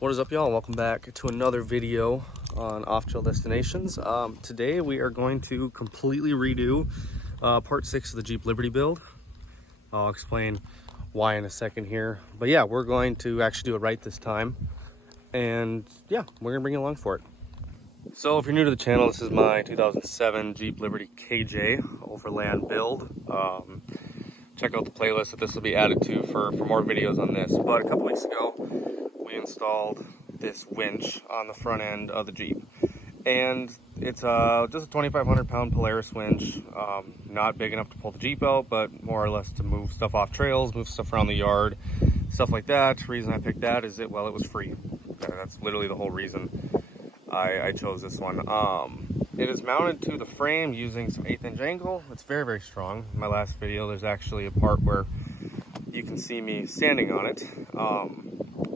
What is up, y'all? Welcome back to another video on Off-Trail Destinations. Today we are going to completely redo part 6 of the Jeep Liberty build. I'll explain why in a second here. But yeah, we're going to actually do it right this time. And yeah, we're gonna bring you along for it. So if you're new to the channel, this is my 2007 Jeep Liberty KJ overland build. Check out the playlist that this will be added to for more videos on this. But a couple weeks ago, we installed this winch on the front end of the Jeep. And it's just a 2,500 pound Polaris winch. Not big enough to pull the Jeep out, but more or less to move stuff off trails, move stuff around the yard, stuff like that. The reason I picked that is it was free. That's literally the whole reason I chose this one. It is mounted to the frame using some 1/8 inch angle. It's very, very strong. In my last video, there's actually a part where you can see me standing on it.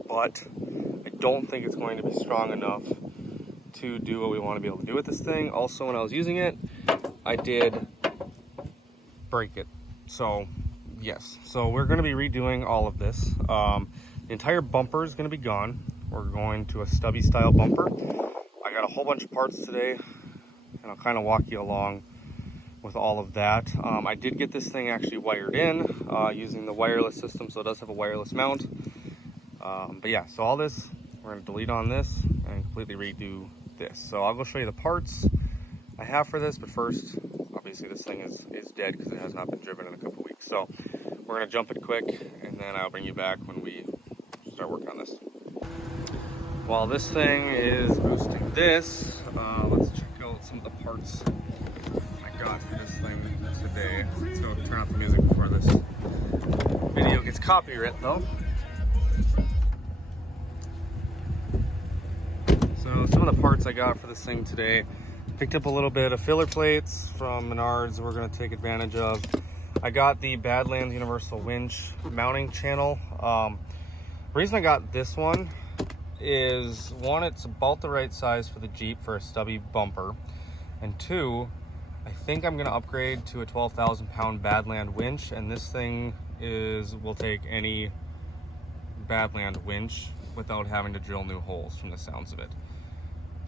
But I don't think it's going to be strong enough to do what we want to be able to do with this thing. Also, when I was using it, I did break it. So yes, so we're going to be redoing all of this. The entire bumper is going to be gone. We're going to a stubby style bumper. I got a whole bunch of parts today, and I'll kind of walk you along with all of that. I did get this thing actually wired in using the wireless system, so it does have a wireless mount. But yeah, so all this, we're going to delete on this and completely redo this. So I'll go show you the parts I have for this, but first, obviously this thing is dead because it has not been driven in a couple weeks. So we're going to jump it quick, and then I'll bring you back when we start working on this. While this thing is boosting this, let's check out some of the parts I got for this thing today. Let's go turn off the music before this video gets copyright though. So some of the parts I got for this thing today, picked up a little bit of filler plates from Menards we're going to take advantage of. I got the Badland Universal Winch mounting channel. The reason I got this one is, one, it's about the right size for the Jeep for a stubby bumper, and two, I think I'm going to upgrade to a 12,000 pound Badland winch, and this thing will take any Badland winch without having to drill new holes from the sounds of it.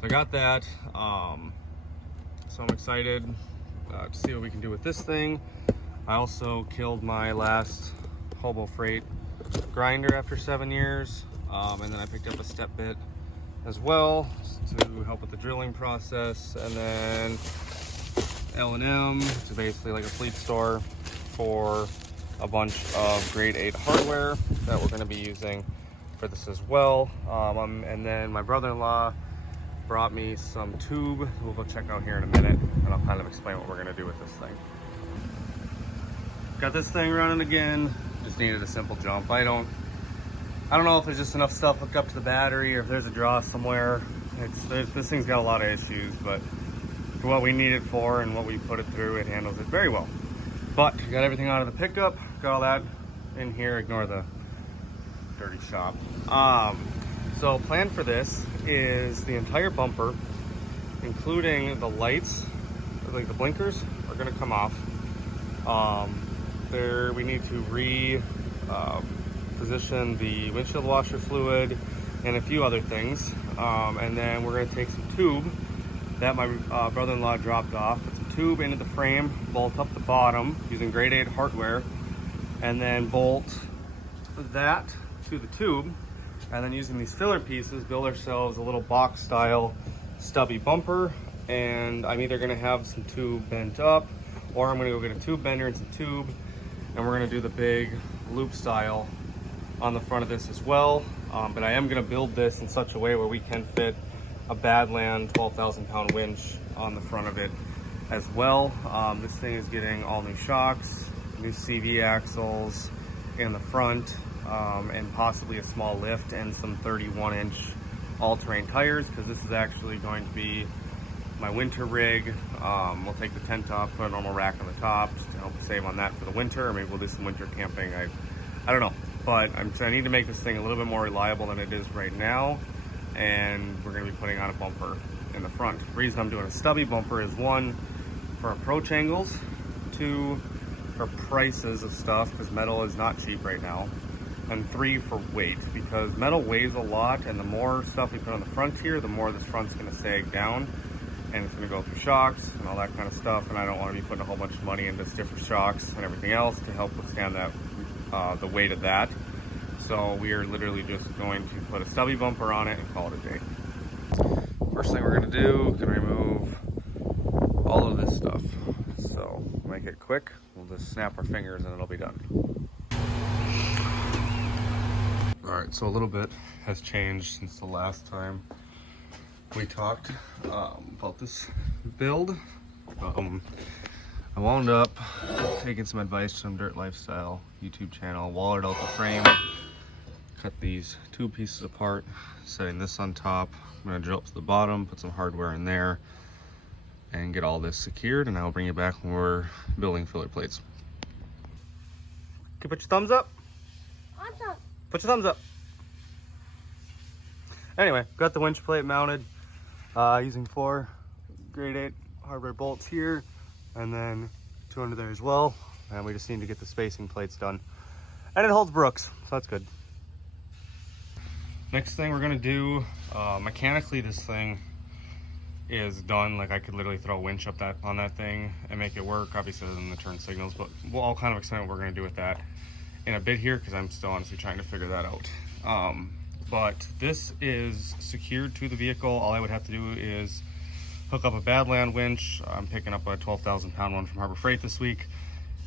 So I got that, so I'm excited to see what we can do with this thing. I also killed my last Harbor Freight grinder after 7 years. And then I picked up a step bit as well to help with the drilling process. And then L&M, which is basically like a fleet store for a bunch of grade 8 hardware that we're going to be using for this as well. And then my brother-in-law brought me some tube we'll go check out here in a minute, and I'll kind of explain what we're going to do with this thing. Got this thing running again. Just needed a simple jump. I don't know if there's just enough stuff hooked up to the battery or if there's a draw somewhere. This thing's got a lot of issues, but for what we need it for and what we put it through, it handles it very well. But got everything out of the pickup, got all that in here, ignore the dirty shop. So plan for this is the entire bumper, including the lights, like the blinkers, are gonna come off. We need to position the windshield washer fluid and a few other things, and then we're going to take some tube that my brother-in-law dropped off, put some tube into the frame, bolt up the bottom using grade 8 hardware, and then bolt that to the tube, and then using these filler pieces build ourselves a little box style stubby bumper. And I'm either going to have some tube bent up, or I'm going to go get a tube bender and some tube, and we're going to do the big loop style on the front of this as well. But I am going to build this in such a way where we can fit a Badland 12,000 pound winch on the front of it as well. This thing is getting all new shocks, new CV axles in the front, and possibly a small lift and some 31 inch all-terrain tires, because this is actually going to be my winter rig. We'll take the tent off, put a normal rack on the top just to help save on that for the winter, or maybe we'll do some winter camping. I don't know. But I need to make this thing a little bit more reliable than it is right now, and we're going to be putting on a bumper in the front. The reason I'm doing a stubby bumper is, one, for approach angles, two, for prices of stuff, because metal is not cheap right now, and 3 for weight, because metal weighs a lot, and the more stuff we put on the front here, the more this front's going to sag down, and it's going to go through shocks and all that kind of stuff, and I don't want to be putting a whole bunch of money into stiffer shocks and everything else to help withstand that the weight of that. So we are literally just going to put a stubby bumper on it and call it a day. First thing we're going to do is remove all of this stuff. So make it quick. We'll just snap our fingers and it'll be done. All right, so a little bit has changed since the last time we talked about this build. I wound up taking some advice from Dirt Lifestyle YouTube channel, wallered out the frame, cut these 2 pieces apart, setting this on top. I'm gonna drill up to the bottom, put some hardware in there, and get all this secured, and I'll bring you back when we're building filler plates. Okay, put your thumbs up. Awesome. Put your thumbs up. Anyway, got the winch plate mounted using 4 grade 8 hardware bolts here, and then 2 under there as well. And we just need to get the spacing plates done. And it holds Brooks, so that's good. Next thing we're gonna do, mechanically this thing is done. Like I could literally throw a winch up on that thing and make it work, obviously other than the turn signals, but I'll kind of explain what we're gonna do with that in a bit here, because I'm still honestly trying to figure that out. But this is secured to the vehicle. All I would have to do is hook up a Badland winch. I'm picking up a 12,000 pound one from Harbor Freight this week.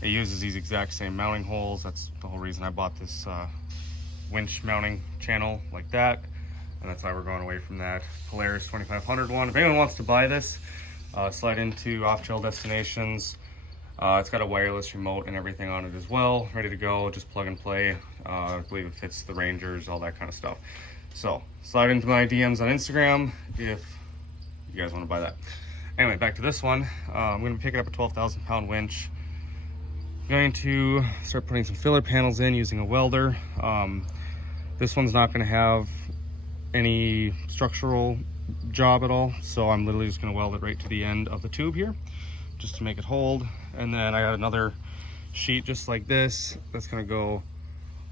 It uses these exact same mounting holes. That's the whole reason I bought this winch mounting channel like that, and that's why we're going away from that Polaris 2500 one. If anyone wants to buy this, slide into Off Trail Destinations. It's got a wireless remote and everything on it as well, ready to go, just plug and play. I believe it fits the Rangers, all that kind of stuff. So slide into my DMs on Instagram if you guys want to buy that. Anyway, back to this one. I'm going to be picking up a 12,000 pound winch. I'm going to start putting some filler panels in using a welder. This one's not going to have any structural job at all, so I'm literally just going to weld it right to the end of the tube here just to make it hold. And then I got another sheet just like this that's going to go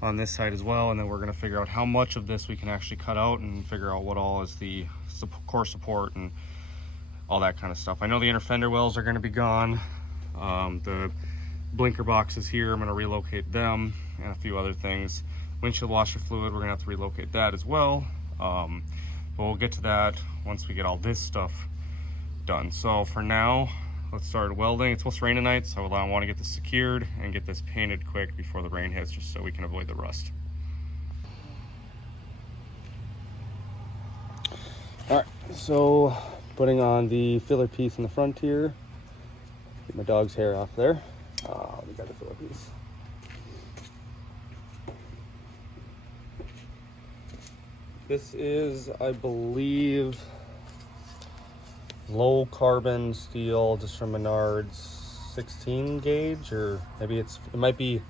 on this side as well, and then we're going to figure out how much of this we can actually cut out and figure out what all is the core support and all that kind of stuff. I know the inner fender wells are going to be gone. The blinker boxes here, I'm going to relocate them, and a few other things. Windshield washer fluid, we're going to have to relocate that as well. But we'll get to that once we get all this stuff done. So for now, let's start welding. It's supposed to rain tonight, so I want to get this secured and get this painted quick before the rain hits, just so we can avoid the rust. All right, so putting on the filler piece in the front here. Get my dog's hair off there. We got the filler piece. This is, I believe, low carbon steel, just from Menards, 16 gauge, or maybe it might be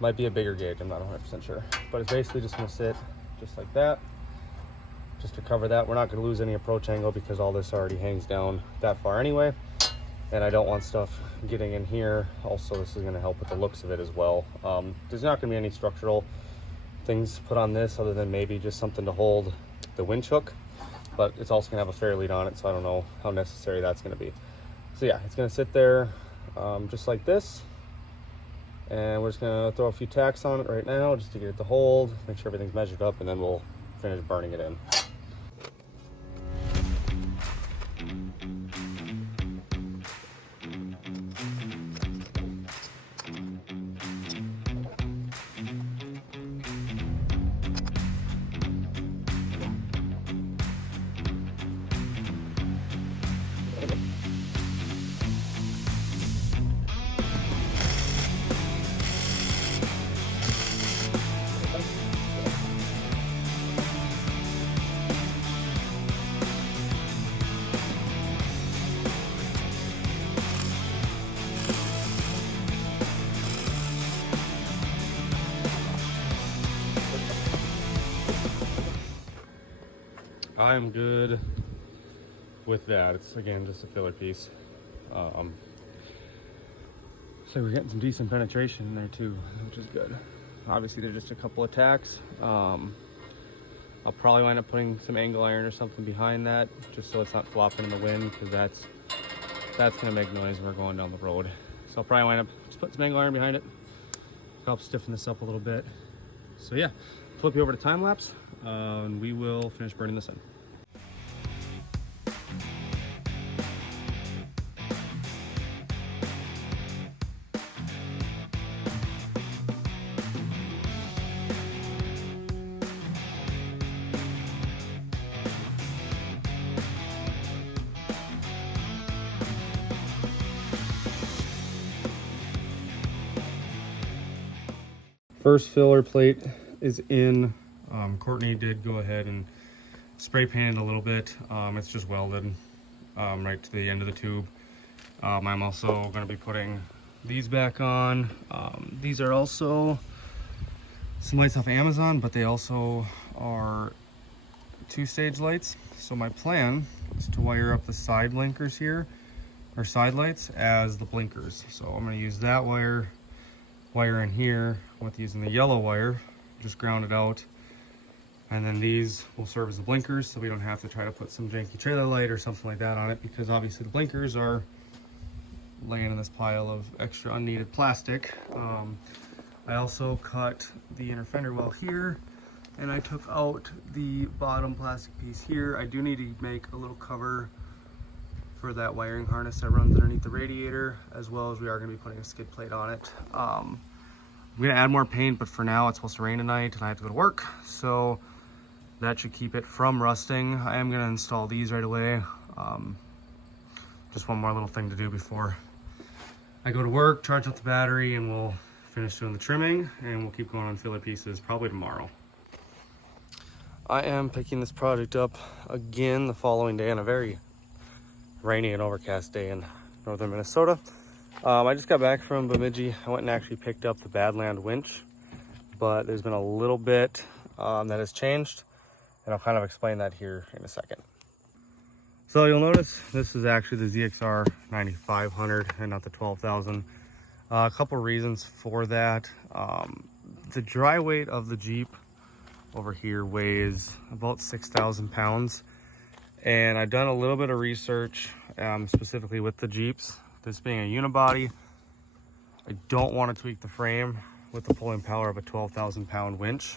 a bigger gauge. I'm not 100% sure, but it's basically just going to sit just like that, just to cover that. We're not going to lose any approach angle because all this already hangs down that far anyway, and I don't want stuff getting in here. Also, this is going to help with the looks of it as well. There's not going to be any structural things put on this other than maybe just something to hold the winch hook, but it's also gonna have a fair lead on it, so I don't know how necessary that's gonna be. So yeah, it's gonna sit there just like this, and we're just gonna throw a few tacks on it right now just to get it to hold, make sure everything's measured up, and then we'll finish burning it in. I'm good with that. It's again just a filler piece. So we're getting some decent penetration in there too, which is good. Obviously there's just a couple of tacks. I'll probably wind up putting some angle iron or something behind that, just so it's not flopping in the wind, because that's gonna make noise when we're going down the road. So I'll probably wind up just putting some angle iron behind it, help stiffen this up a little bit. So yeah, flip you over to time lapse, and we will finish burning this in. First filler plate is in. Courtney did go ahead and spray paint a little bit. It's just welded right to the end of the tube. I'm also going to be putting these back on. These are also some lights off Amazon, but they also are 2-stage lights. So my plan is to wire up the side blinkers here, or side lights, as the blinkers. So I'm going to use that wire in here with using the yellow wire, just ground it out, and then these will serve as the blinkers, so we don't have to try to put some janky trailer light or something like that on it, because obviously the blinkers are laying in this pile of extra unneeded plastic. I also cut the inner fender well here, and I took out the bottom plastic piece here. I do need to make a little cover for that wiring harness that runs underneath the radiator, as well as we are going to be putting a skid plate on it. I'm going to add more paint, but for now it's supposed to rain tonight and I have to go to work, so that should keep it from rusting. I am going to install these right away. Just one more little thing to do before I go to work, charge up the battery, and we'll finish doing the trimming, and we'll keep going on filler pieces probably tomorrow. I am picking this project up again the following day on a very rainy and overcast day in northern Minnesota. I just got back from Bemidji. I went and actually picked up the Badland winch, but there's been a little bit that has changed, and I'll kind of explain that here in a second. So you'll notice this is actually the ZXR 9500 and not the 12,000. A couple reasons for that. The dry weight of the Jeep over here weighs about 6,000 pounds. And I've done a little bit of research specifically with the Jeeps. This being a unibody, I don't want to tweak the frame with the pulling power of a 12,000 pound winch.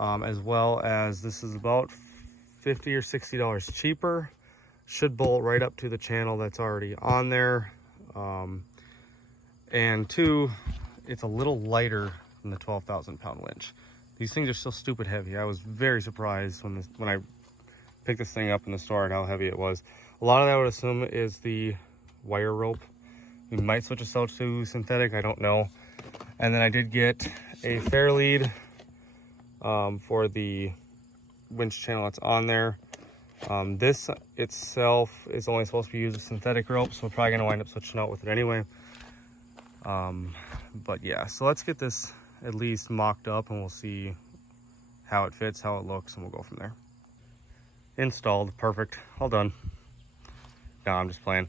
As well as this is about $50 or $60 cheaper. Should bolt right up to the channel that's already on there. And two, it's a little lighter than the 12,000 pound winch. These things are still stupid heavy. I was very surprised when I picked this thing up in the store and how heavy it was. A lot of that I would assume is the wire rope. We might switch this out to synthetic, I don't know. And then I did get a fair lead for the winch channel that's on there. This itself is only supposed to be used with synthetic rope, so we're probably going to wind up switching out with it anyway. But yeah, so let's get this at least mocked up and we'll see how it fits, how it looks, and we'll go from there. Installed, perfect, all done. No, I'm just playing.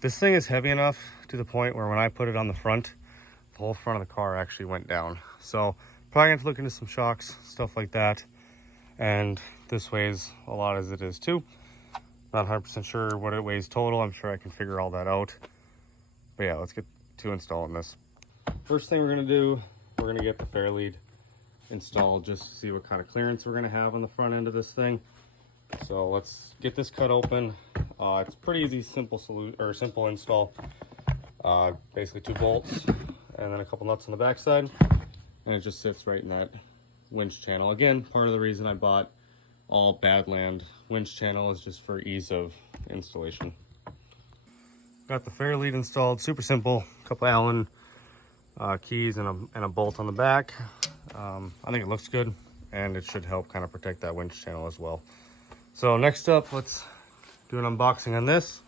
This thing is heavy enough to the point where when I put it on the front, the whole front of the car actually went down. So probably gonna look into some shocks, stuff like that. And this weighs a lot as it is too. Not 100% sure what it weighs total. I'm sure I can figure all that out. But yeah, let's get to installing this. First thing we're gonna do, we're gonna get the fair lead installed just to see what kind of clearance we're gonna have on the front end of this thing. So let's get this cut open. It's pretty easy, simple install. Basically 2 bolts and then a couple nuts on the back side, and it just sits right in that winch channel. Again, part of the reason I bought all Badland winch channel is just for ease of installation. Got the fair lead installed, super simple. A couple Allen keys and a bolt on the back. I think it looks good, and it should help kind of protect that winch channel as well. So next up, let's do an unboxing on this,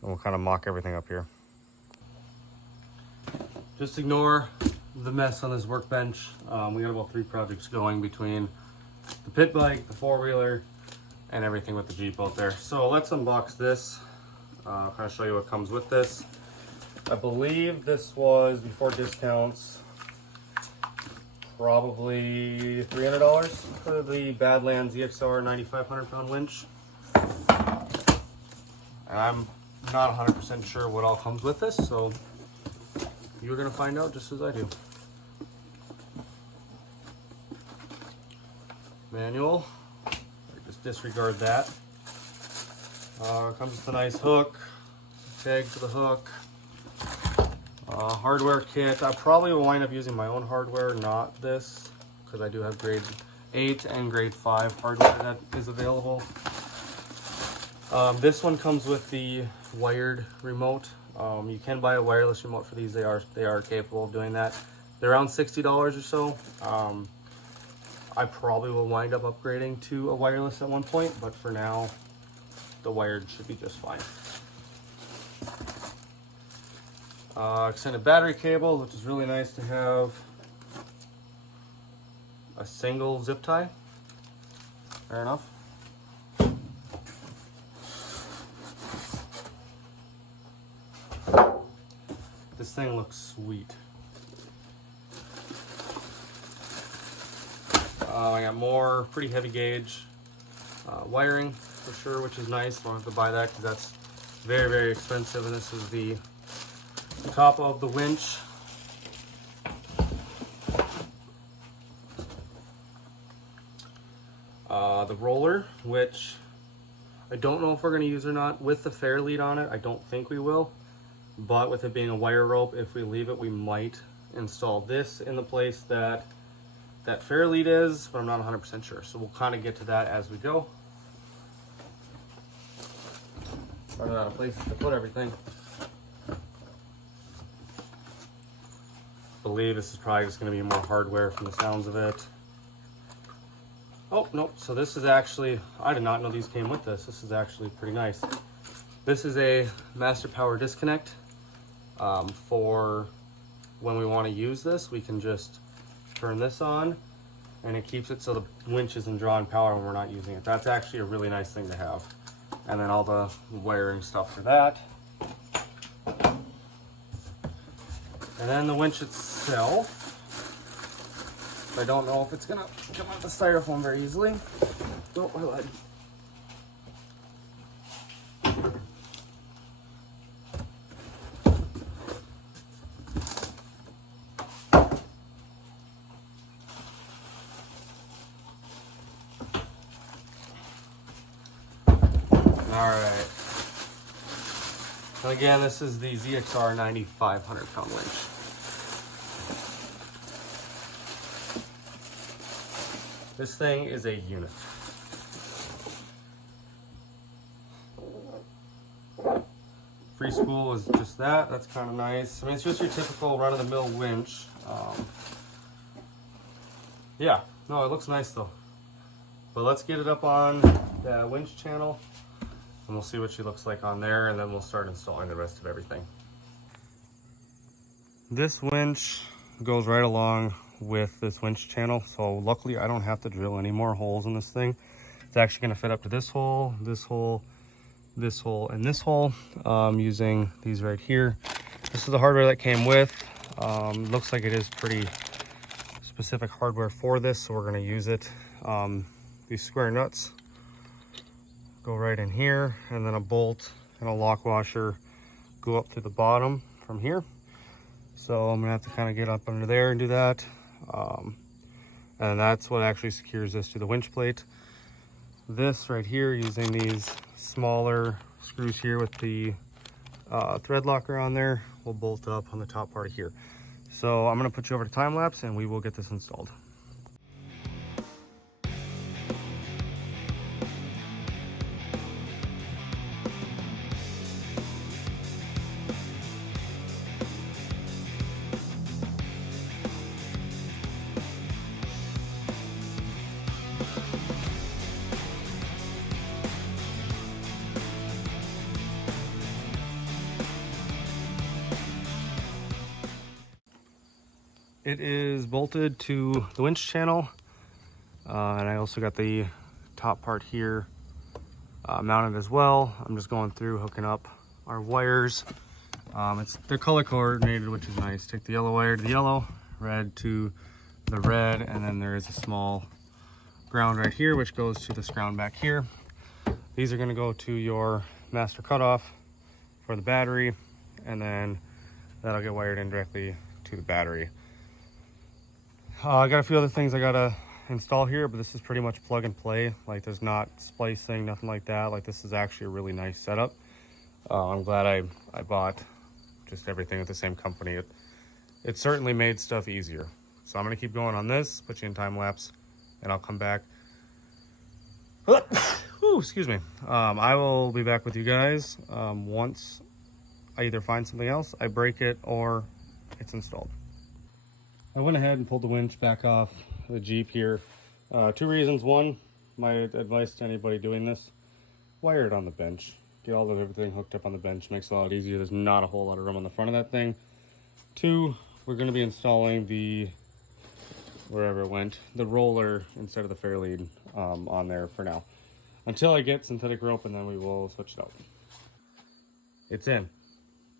and we'll kind of mock everything up here. Just ignore the mess on this workbench. We got about 3 projects going between the pit bike, the 4-wheeler, and everything with the Jeep out there. So let's unbox this. I'll kind of show you what comes with this. I believe this was, before discounts, probably $300 for the Badland ZXR 9,500 pound winch. And I'm not 100% sure what all comes with this, so you're gonna find out just as I do. Manual, just disregard that. Comes with a nice hook, tag to the hook, hardware kit. I probably will wind up using my own hardware, not this, because I do have grade 8 and grade 5 hardware that is available. This one comes with the wired remote. You can buy a wireless remote for these. They are capable of doing that. They're around $60 or so. I probably will wind up upgrading to a wireless at one point, but for now, the wired should be just fine. Extended battery cable, which is really nice to have. A single zip tie. Fair enough. This thing looks sweet. I got more pretty heavy gauge wiring for sure, which is nice. Don't have to buy that because that's very, very expensive. And this is the top of the winch. The roller, which I don't know if we're going to use or not with the fair lead on it. I don't think we will, but with it being a wire rope, if we leave it, we might install this in the place that fair lead is, but I'm not 100% sure. So we'll kind of get to that as we go. Running out of places to put everything. I believe this is probably just going to be more hardware from the sounds of it. Oh, nope. So this is actually, I did not know these came with this. This is actually pretty nice. This is a master power disconnect. For when we want to use this, we can just turn this on and it keeps it so the winch isn't drawing power when we're not using it. That's actually a really nice thing to have. And then all the wiring stuff for that. And then the winch itself. I don't know if it's gonna come out the styrofoam very easily. Oh, I lied. Alright. So again, this is the ZXR 9,500 pound winch. This thing is a unit. Free spool is just that. That's kind of nice. I mean, it's just your typical run-of-the-mill winch. Yeah, no, it looks nice though. But let's get it up on the winch channel and we'll see what she looks like on there, and then we'll start installing the rest of everything. This winch goes right along with this winch channel, so luckily I don't have to drill any more holes in this thing. It's actually going to fit up to this hole, this hole, this hole, and this hole, using these right here. This is the hardware that came with. Looks like it is pretty specific hardware for this, so we're going to use it. These square nuts go right in here, and then a bolt and a lock washer go up through the bottom from here. So I'm gonna have to kind of get up under there and do that. And that's what actually secures this to the winch plate. This right here, using these smaller screws here with the thread locker on there, will bolt up on the top part of here. So I'm gonna put you over to time lapse and we will get this installed. It is bolted to the winch channel, and I also got the top part here mounted as well. I'm just going through hooking up our wires They're color coordinated, which is nice. Take the yellow wire to the yellow, red to the red, and then there is a small ground right here, which goes to this ground back here. These are gonna go to your master cutoff for the battery, and then that'll get wired in directly to the battery. I got a few other things I gotta install here, but this is pretty much plug and play. Like, there's not splicing, nothing like that. Like, this is actually a really nice setup. I'm glad I bought just everything at the same company. It certainly made stuff easier. So I'm gonna keep going on this, put you in time lapse, and I'll come back. Ooh, excuse me. I will be back with you guys once I either find something else, I break it, or it's installed. I went ahead and pulled the winch back off the Jeep here. 2 reasons. One, my advice to anybody doing this, wire it on the bench. Get all of everything hooked up on the bench. Makes it a lot easier. There's not a whole lot of room on the front of that thing. 2, we're going to be installing the, wherever it went, the roller instead of the fair lead on there for now. Until I get synthetic rope, and then we will switch it out. It's in.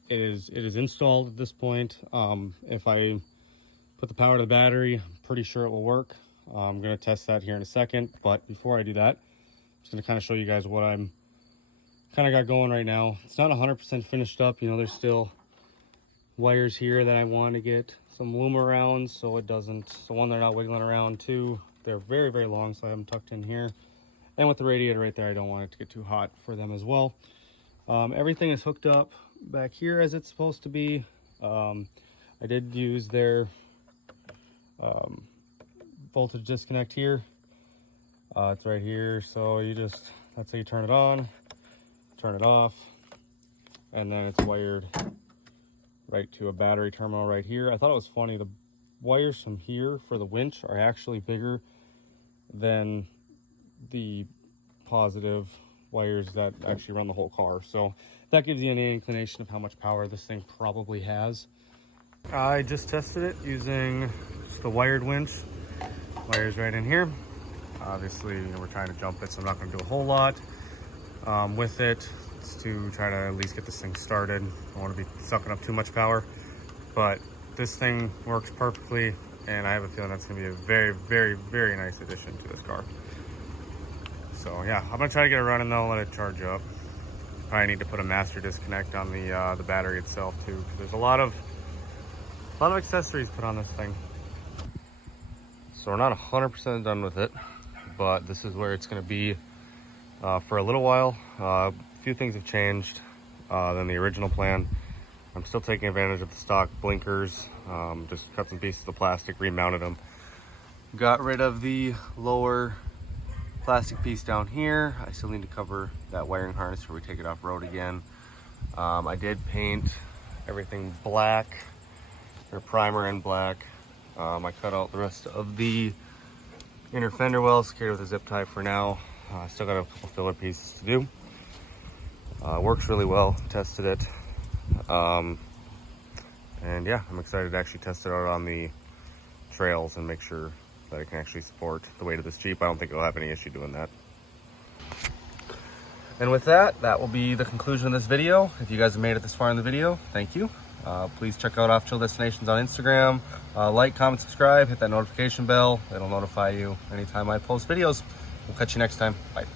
It is installed at this point. If I put the power to the battery, I'm pretty sure it will work. I'm going to test that here in a second, but before I do that, I'm just going to kind of show you guys what I'm kind of got going right now. It's not 100% finished up. You know, there's still wires here that I want to get some loom around so it doesn't, so one, they're not wiggling around. 2, they're very, very long, so I have them tucked in here. And with the radiator right there, I don't want it to get too hot for them as well. Everything is hooked up back here as it's supposed to be. I did use their voltage disconnect here. It's right here, so you just, that's how you turn it on, turn it off, and then it's wired right to a battery terminal right here. I thought it was funny, the wires from here for the winch are actually bigger than the positive wires that actually run the whole car, so that gives you any inclination of how much power this thing probably has. I just tested it using just the wired winch. Wires right in here. Obviously, you know, we're trying to jump it, so I'm not going to do a whole lot with it. It's to try to at least get this thing started. I don't want to be sucking up too much power, but this thing works perfectly, and I have a feeling that's going to be a very, very, very nice addition to this car. So yeah, I'm going to try to get it running though, let it charge up. Probably need to put a master disconnect on the battery itself too, because there's a lot of accessories put on this thing. So we're not 100% done with it, but this is where it's going to be for a little while. A few things have changed than the original plan. I'm still taking advantage of the stock blinkers. Just cut some pieces of plastic, remounted them. Got rid of the lower plastic piece down here. I still need to cover that wiring harness before we take it off road again. I did paint everything black, or primer and black. I cut out the rest of the inner fender wells, secured with a zip tie for now. I still got a couple filler pieces to do. Works really well, tested it. And yeah, I'm excited to actually test it out on the trails and make sure that it can actually support the weight of this Jeep. I don't think it'll have any issue doing that. And with that, that will be the conclusion of this video. If you guys have made it this far in the video, thank you. Please check out Off-Chill Destinations on Instagram. Like, comment, subscribe, hit that notification bell. It'll notify you anytime I post videos. We'll catch you next time. Bye.